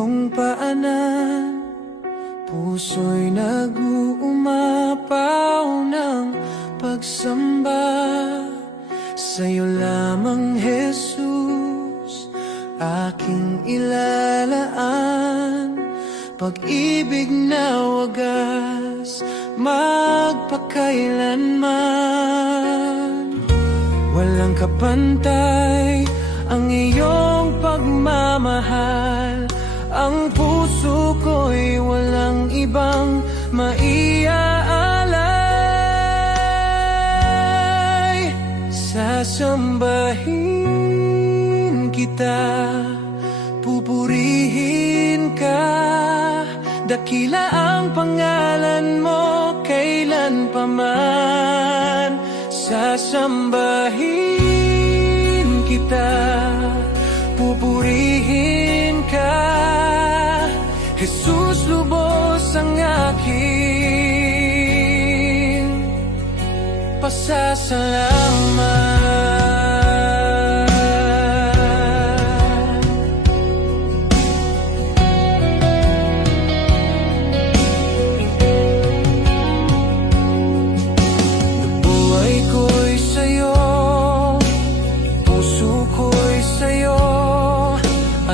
iyong paanan, puso'y nag-uumapaw ng pagsamba. Sa'yo lamang, Jesus, aking ilalaan, pag-ibig na wagas magpakailanman. Walang kapantay ang iyong pagmamahal, ang puso ko'y walang ibang maiaalay. Sasambahin kita, pupurihin ka, dakila ang pangalan mo kailan pa man. Sasambahin kita, pupurihin ka, Jesus, lubos ang aking pasasalamat.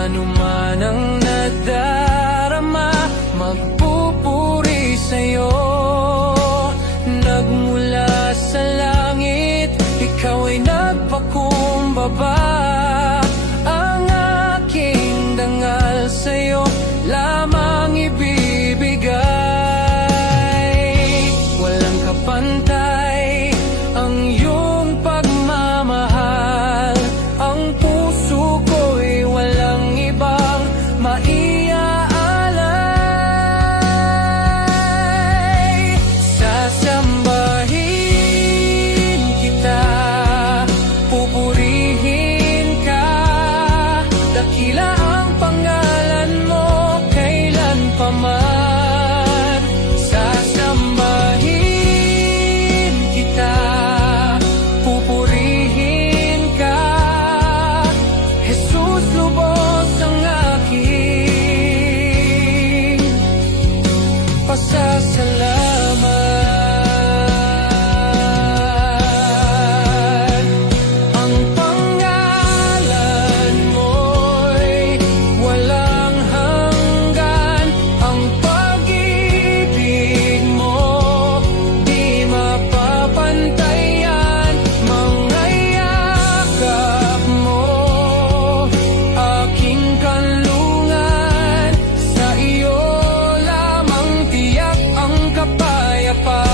Anuman ang nadarama, magpupuri sa'yo. Nagmula sa langit, ikaw ay nagpakumbaba. Ang aking dangal sa'yo lamang ibibigay. Walang kapantay ang iyong pagmamahal, ang puso ko'y walang ibang maiaalay. Sasambahin kita, pupurihin ka, dakila ang pangalan mo kailan pa man. Sasambahin kita, pupurihin ka, Jesus, lubos ang aking pasasalamat. Ang pangalan mo'y walang hanggan, ang pag-ibig mo di mapapantayan. Mga yakap mo, aking kanlungan, sa iyo lamang tiyak ang kapayapaan.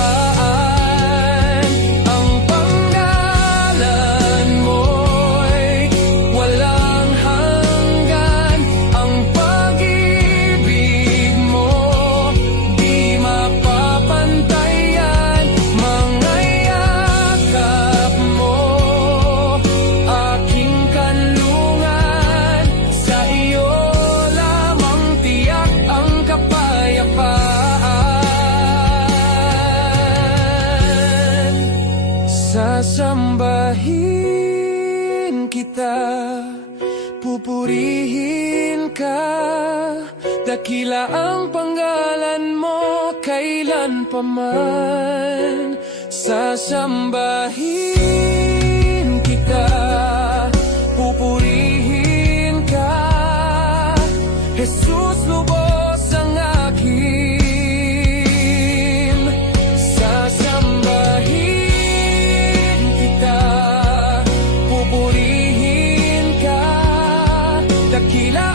Ang pangalan mo'y walang hanggan, ang pag-ibig mo di mapapantayan. Mga yakap mo, aking kanlungan, sa iyo lamang tiyak ang kapayapaan. Sasambahin kita, pupurihin ka, dakila ang pangalan mo kailan pa man. Sasambahin kita, pupurihin ka, Jesus, lubos ang aking. Sasambahin kita, pupurihin ka, dakila